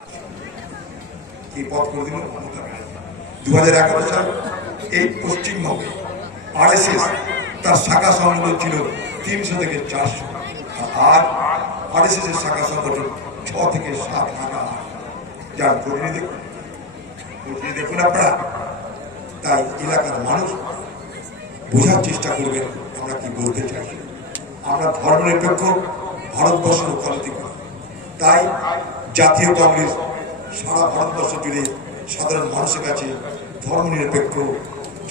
এই পথ করে দিল মমতা ব্যানার্জি। 2011 সাল এই পশ্চিমবঙ্গে আরএসএস তার শাখা সংগঠন ছিল 300 থেকে 400, আর আরএসএস এর শাখা সংগঠন 6 থেকে 7 হাজার। যার প্রতিনিধি দেখুন আপনারা। তাই এলাকার মানুষ বোঝার চেষ্টা করবেন আমরা কি বলতে চাই। আমরা ধর্মনিরপেক্ষ ভারতবর্ষ রক্ষার্থী করি, তাই জাতীয় কংগ্রেস সারা ভারতবর্ষ জুড়ে সাধারণ মানুষের কাছে ধর্মনিরপেক্ষ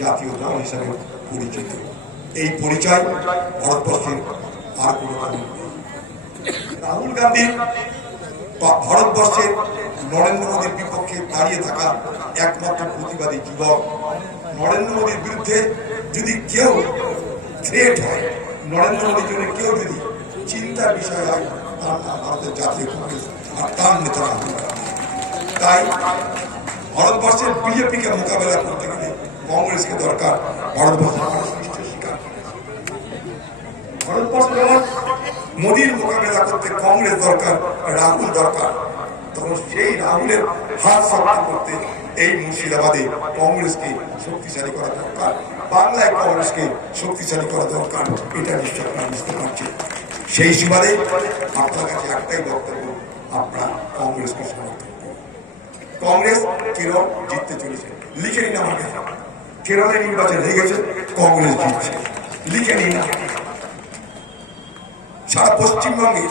জাতীয় দল হিসাবে পরিচিত। এই পরিচয় ভারতবর্ষের আর কোনো কারণ নেই। রাহুল গান্ধী ভারতবর্ষের নরেন্দ্র মোদীর বিপক্ষে দাঁড়িয়ে থাকা একমাত্র প্রতিবাদী যুবক। নরেন্দ্র মোদীর বিরুদ্ধে যদি কেউ থ্রেট হয়, নরেন্দ্র মোদীর জন্য কেউ যদি চিন্তার বিষয় হয়, তার নাম ভারতের জাতীয় কংগ্রেস আর তার নেতা রাহুল গান্ধী। তাই ভারতবর্ষের বিজেপিকে মোকাবেলা করতে গেলে কংগ্রেসকে দরকার। ভারতবর্ষের মানুষ নিশ্চয় স্বীকার করে। ভারতবর্ষ যেমন মোদীর মোকাবেলা করতে কংগ্রেস দরকার, রাহুল দরকার, তখন সেই রাহুলের হাত শক্ত করতে এই মুর্শিদাবাদে কংগ্রেসকে শক্তিশালী করা দরকার, বাংলায় কংগ্রেসকে শক্তিশালী করা দরকার। এটা নিশ্চয় আপনারা বুঝতে পারছেন। সেই সুবাদে আপনার কাছে একটাই বক্তব্য, আপনারা কংগ্রেসকে সমর্থন করুন। কংগ্রেস কেরল জিততে চলেছে, লিখে নিন আমার কাছে। কেরলের নির্বাচন হয়ে গেছে, কংগ্রেস জিতছে, লিখে নিন। সারা পশ্চিমবঙ্গে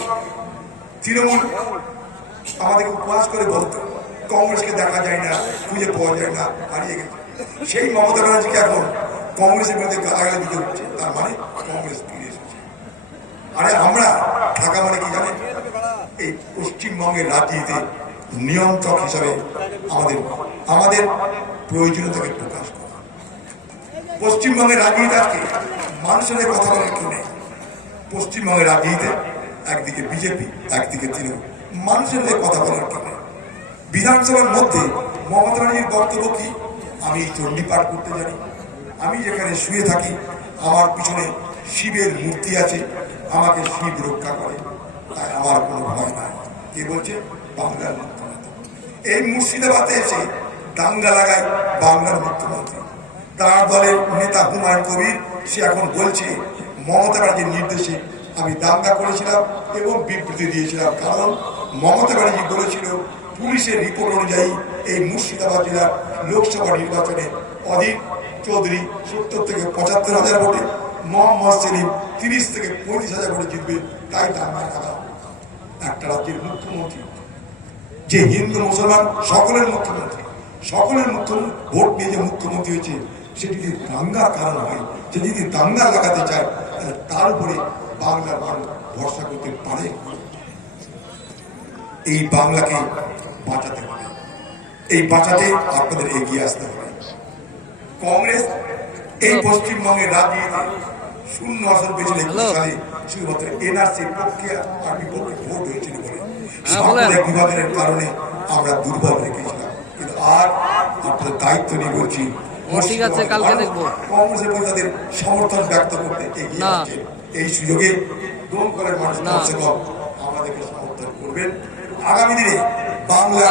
তৃণমূল আমাদেরকে উপহাস করে বলতো কংগ্রেসকে দেখা যায় না, খুঁজে পাওয়া যায় না, হারিয়ে গেছে। সেই মমতা ব্যানার্জিকে এখন কংগ্রেসের বিরুদ্ধে গালাগালি দিতে হচ্ছে, তার মানে কংগ্রেস ফিরে এসেছে। আরে আমরা থাকা মানে কি জানেন, এই পশ্চিমবঙ্গের রাজনীতিতে নিয়ন্ত্রক হিসাবে আমাদের প্রয়োজনীয়তাকে প্রকাশ করা। পশ্চিমবঙ্গের রাজনীতি আজকে মানুষের কথা বলার কেউ নেই। পশ্চিমবঙ্গের রাজনীতিতে একদিকে বিজেপি, একদিকে তৃণমূল, মানুষের কথা বলার কেউ নেই। বিধানসভার মধ্যে মমতা ব্যানার্জির বক্তব্য কি, আমি চণ্ডী পাঠ করতে জানি, আমি যেখানে শুয়ে থাকি আমার পিছনে শিবের মূর্তি আছে, আমাকে শিব রক্ষা করে, তাই আমার কোনো ভয় নাই। কে বলছে? বাংলার মুখ্যমন্ত্রী। এই মুর্শিদাবাদে এসে দাঙ্গা লাগায় বাংলার মুখ্যমন্ত্রী। তার দলের নেতা হুমায়ুন কবির সে এখন বলছে মমতা ব্যানার্জির নির্দেশে আমি দাঙ্গা করেছিলাম এবং বিবৃতি দিয়েছিলাম, কারণ মমতা ব্যানার্জি বলেছিল পুলিশের রিপোর্ট অনুযায়ী এই মুর্শিদাবাদ জেলার লোকসভা নির্বাচনে অধীর চৌধুরী 70 থেকে 75,000 ভোটে, মোহাম্মদ সেলিম 30 থেকে 35,000 ভোটে জিতবে, তাই দাঙ্গা লাগা। একটা রাজ্যের মুখ্যমন্ত্রী, যে হিন্দু মুসলমান সকলের মুখ্যমন্ত্রী, সকলের মুখ্যমন্ত্রী ভোট নিয়ে যে মুখ্যমন্ত্রী হয়েছে, সে যদি দাঙ্গার কারণ হয়, সে যদি দাঙ্গা লাগাতে চায়, তাহলে তার উপরে বাংলার মানুষ ভরসা করতে পারে? এই বাংলাকে বাঁচাতে হবে, এই বাঁচাতে আপনাদের এগিয়ে আসতে হবে। কংগ্রেস এই পশ্চিমবঙ্গের রাজনীতিতে শূন্য আসন পেয়েছিল 21 সালে, শুধুমাত্র এনআরসির পক্ষে আর বিপক্ষে ভোট হয়েছিল বলে সাম্প্রদায়িক বিভাজনের কারণে আমরা দুর্বল হয়ে গেছিলাম। কিন্তু আর আপনাদের দায়িত্ব নিয়ে বলছি, ঠিক আছে, কালকে দেখবো। কংগ্রেসের প্রতি তাদের সমর্থন ব্যক্ত করতে এগিয়ে আসছে। এই সুযোগে দমকলের মানুষ আমাদেরকে সমর্থন করবেন। আগামী দিনে বাংলার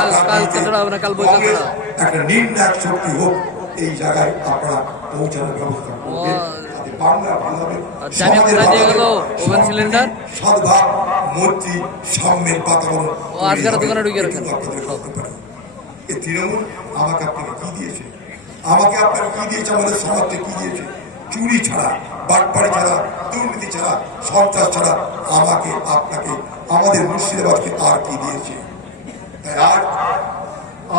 কংগ্রেস একটা নির্ণায়ক শক্তি হোক, এই জায়গায় আপনারা পৌঁছানোর ব্যবস্থা করবেন। বাংলা ভালোভাবে সদ্ভাব, মৈত্রী, সাম্যের বাতাবরণ তৃণমূল আমাকে আপনাকে কি দিয়েছে, আমাকে আপনাকে কি দিয়েছে, আমাদের সমাজকে কি দিয়েছে? চুরি ছাড়া, বাটপাড়ি ছাড়া, দুর্নীতি ছাড়া, সন্ত্রাস ছাড়া আমাকে আপনাকে আমাদের মুর্শিদাবাদকে আর কি দিয়েছে? তাই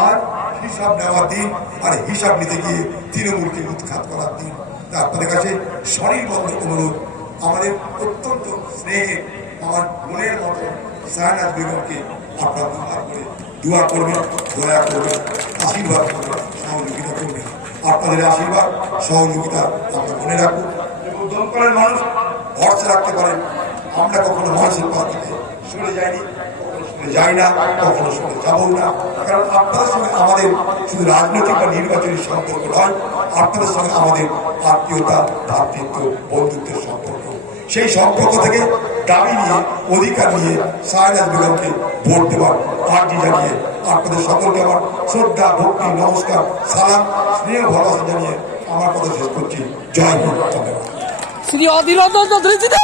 আর হিসাব নেওয়ার দিন, আর হিসাব নিতে গিয়ে তৃণমূলকে উৎখাত করার দিন। তা আপনাদের কাছে স্বনির্বন্ধ অনুরোধ, আমাদের অত্যন্ত স্নেহে আমার মনের মতো শাহনাজ বেগমকে আপনার দোয়া করবেন, দয়া করবেন, আশীর্বাদ করবেন, সহযোগিতা করবেন। আপনাদের আশীর্বাদ সহযোগিতা আমরা মনে রাখবো। দমকলের মানুষ ভরসা রাখতে পারেন, আমরা কখনো মানুষের পাশ থেকে সরে যাইনি, যাই না, কখনো সরে যাবো না। কারণ আপনাদের সঙ্গে আমাদের শুধু রাজনৈতিক বা নির্বাচনী সম্পর্ক নয়, আপনাদের সঙ্গে আমাদের আত্মীয়তা, ভ্রাতৃত্ব, বন্ধুত্বের সম্পর্ক। সেই সম্পর্ক থেকে দাবি নিয়ে, অধিকার নিয়ে শাহনাজ বেগমকে ভোট দেওয়ার আর্জি জানিয়ে আপনাদের সকলকে আমার শ্রদ্ধা ভক্তি নমস্কার সালাম স্নেহ ভালোবাসা জানিয়ে আমার কথা শেষ করছি। জয় হিন্দ। শ্রী অধীর রঞ্জন চৌধুরী